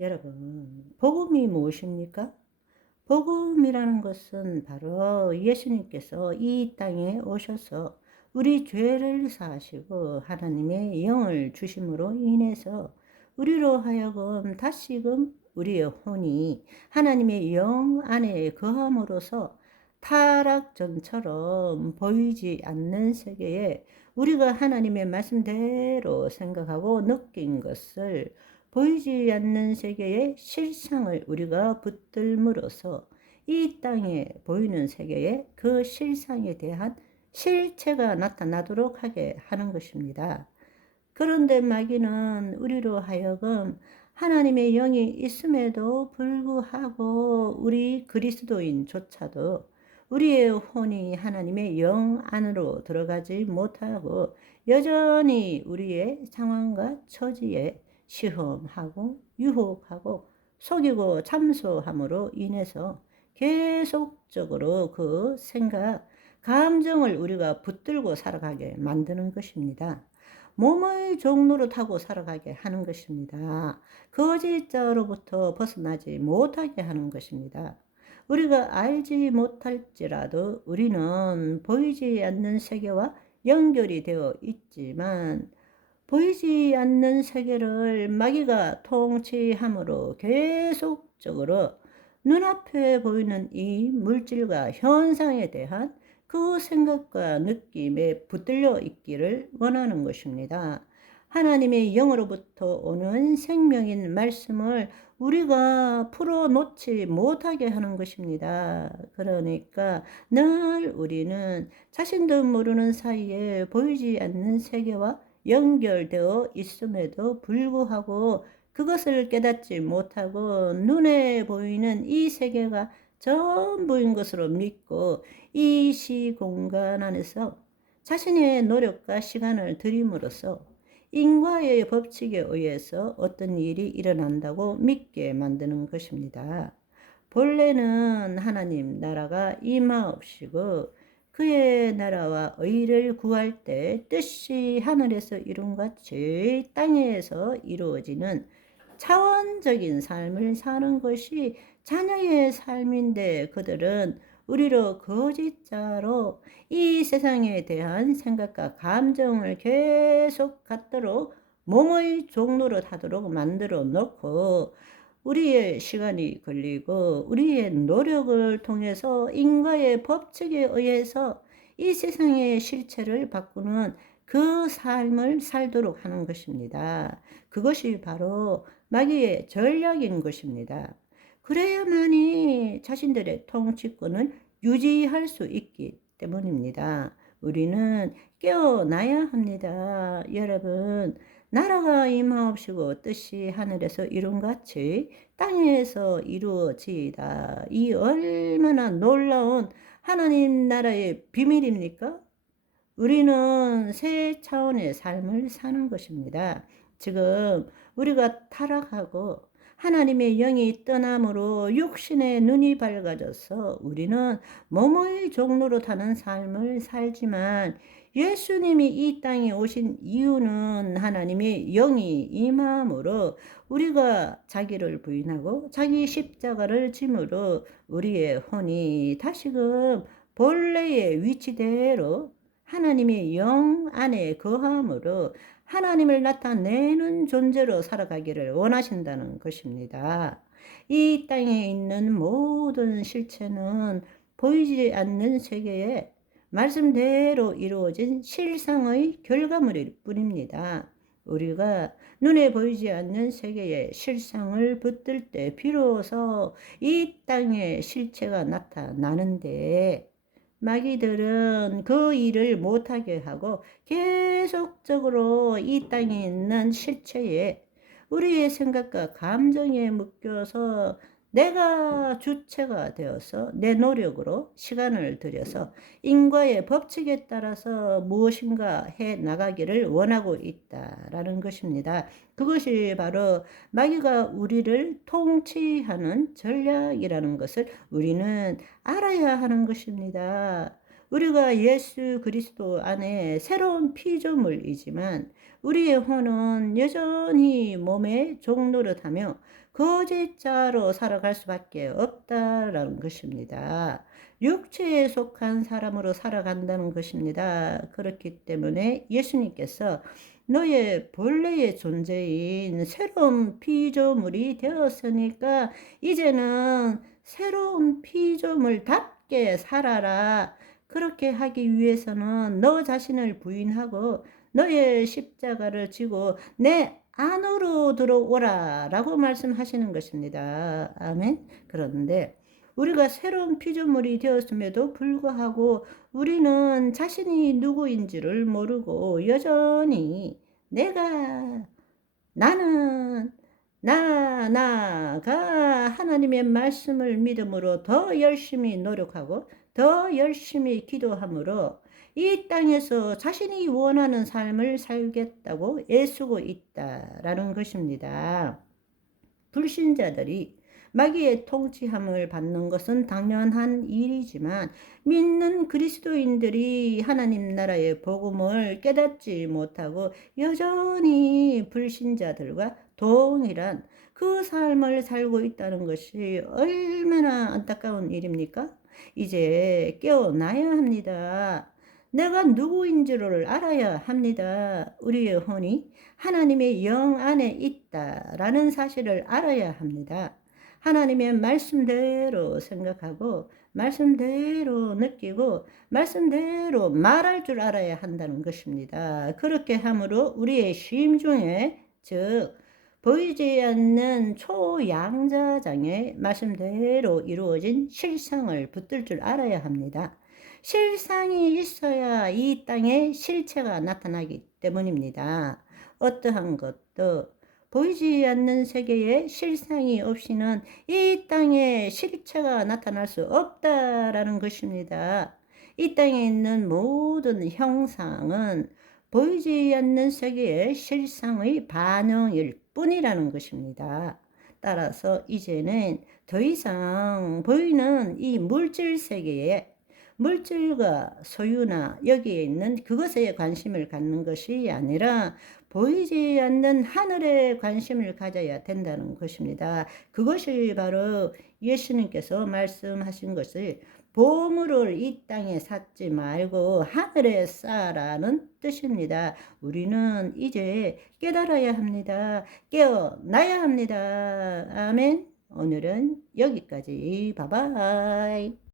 여러분, 복음이 무엇입니까? 복음이라는 것은 바로 예수님께서 이 땅에 오셔서 우리 죄를 사하시고 하나님의 영을 주심으로 인해서 우리로 하여금 다시금 우리의 혼이 하나님의 영 안에 거함으로써 타락전처럼 보이지 않는 세계에 우리가 하나님의 말씀대로 생각하고 느낀 것을 보이지 않는 세계의 실상을 우리가 붙들므로써 이 땅에 보이는 세계에 그 실상에 대한 실체가 나타나도록 하게 하는 것입니다. 그런데 마귀는 우리로 하여금 하나님의 영이 있음에도 불구하고 우리 그리스도인조차도 우리의 혼이 하나님의 영 안으로 들어가지 못하고 여전히 우리의 상황과 처지에 시험하고 유혹하고 속이고 참소함으로 인해서 계속적으로 그 생각, 감정을 우리가 붙들고 살아가게 만드는 것입니다. 몸의 종로로 타고 살아가게 하는 것입니다. 거짓자로부터 벗어나지 못하게 하는 것입니다. 우리가 알지 못할지라도 우리는 보이지 않는 세계와 연결이 되어 있지만 보이지 않는 세계를 마귀가 통치함으로 계속적으로 눈앞에 보이는 이 물질과 현상에 대한 그 생각과 느낌에 붙들려 있기를 원하는 것입니다. 하나님의 영으로부터 오는 생명인 말씀을 우리가 풀어놓지 못하게 하는 것입니다. 그러니까 늘 우리는 자신도 모르는 사이에 보이지 않는 세계와 연결되어 있음에도 불구하고 그것을 깨닫지 못하고 눈에 보이는 이 세계가 전부인 것으로 믿고 이 시공간 안에서 자신의 노력과 시간을 들임으로써 인과의 법칙에 의해서 어떤 일이 일어난다고 믿게 만드는 것입니다. 본래는 하나님 나라가 임하옵시고 그의 나라와 의를 구할 때 뜻이 하늘에서 이룬 같이 땅에서 이루어지는 차원적인 삶을 사는 것이 자녀의 삶인데 그들은 우리로 거짓자로 이 세상에 대한 생각과 감정을 계속 갖도록 몸의 종로로 하도록 만들어 놓고 우리의 시간이 걸리고 우리의 노력을 통해서 인과의 법칙에 의해서 이 세상의 실체를 바꾸는 그 삶을 살도록 하는 것입니다. 그것이 바로 마귀의 전략인 것입니다. 그래야만이 자신들의 통치권을 유지할 수 있기 때문입니다. 우리는 깨어나야 합니다. 여러분, 나라가 임하옵시고 뜻이 하늘에서 이룬같이 땅에서 이루어지이다. 이 얼마나 놀라운 하나님 나라의 비밀입니까? 우리는 새 차원의 삶을 사는 것입니다. 지금 우리가 타락하고 하나님의 영이 떠남으로 육신의 눈이 밝아져서 우리는 몸의 종로로 타는 삶을 살지만 예수님이 이 땅에 오신 이유는 하나님의 영이 임함으로 우리가 자기를 부인하고 자기 십자가를 짐으로 우리의 혼이 다시금 본래의 위치대로 하나님의 영 안에 거함으로 하나님을 나타내는 존재로 살아가기를 원하신다는 것입니다. 이 땅에 있는 모든 실체는 보이지 않는 세계에 말씀대로 이루어진 실상의 결과물일 뿐입니다. 우리가 눈에 보이지 않는 세계의 실상을 붙들 때 비로소 이 땅의 실체가 나타나는데 마귀들은 그 일을 못하게 하고 계속적으로 이 땅에 있는 실체에 우리의 생각과 감정에 묶여서 내가 주체가 되어서 내 노력으로 시간을 들여서 인과의 법칙에 따라서 무엇인가 해 나가기를 원하고 있다라는 것입니다. 그것이 바로 마귀가 우리를 통치하는 전략이라는 것을 우리는 알아야 하는 것입니다. 우리가 예수 그리스도 안에 새로운 피조물이지만 우리의 혼은 여전히 몸의 종노릇하며 거짓자로 살아갈 수밖에 없다라는 것입니다. 육체에 속한 사람으로 살아간다는 것입니다. 그렇기 때문에 예수님께서 너의 본래의 존재인 새로운 피조물이 되었으니까 이제는 새로운 피조물답게 살아라. 그렇게 하기 위해서는 너 자신을 부인하고 너의 십자가를 지고 내 안으로 들어오라 라고 말씀하시는 것입니다. 아멘. 그런데 우리가 새로운 피조물이 되었음에도 불구하고 우리는 자신이 누구인지를 모르고 여전히 나는 나가 하나님의 말씀을 믿음으로 더 열심히 노력하고 더 열심히 기도함으로 이 땅에서 자신이 원하는 삶을 살겠다고 애쓰고 있다라는 것입니다. 불신자들이 마귀의 통치함을 받는 것은 당연한 일이지만 믿는 그리스도인들이 하나님 나라의 복음을 깨닫지 못하고 여전히 불신자들과 동일한 그 삶을 살고 있다는 것이 얼마나 안타까운 일입니까? 이제 깨어나야 합니다. 내가 누구인지를 알아야 합니다. 우리의 혼이 하나님의 영 안에 있다라는 사실을 알아야 합니다. 하나님의 말씀대로 생각하고 말씀대로 느끼고 말씀대로 말할 줄 알아야 한다는 것입니다. 그렇게 함으로 우리의 심중에 즉 보이지 않는 초양자장의 말씀대로 이루어진 실상을 붙들 줄 알아야 합니다. 실상이 있어야 이 땅에 실체가 나타나기 때문입니다. 어떠한 것도 보이지 않는 세계에 실상이 없이는 이 땅에 실체가 나타날 수 없다라는 것입니다. 이 땅에 있는 모든 형상은 보이지 않는 세계의 실상의 반영일 뿐이라는 것입니다. 따라서 이제는 더 이상 보이는 이 물질 세계에 물질과 소유나 여기에 있는 그것에 관심을 갖는 것이 아니라 보이지 않는 하늘에 관심을 가져야 된다는 것입니다. 그것이 바로 예수님께서 말씀하신 것을 보물을 이 땅에 쌓지 말고 하늘에 쌓아라는 뜻입니다. 우리는 이제 깨달아야 합니다. 깨어나야 합니다. 아멘. 오늘은 여기까지. 바이바이.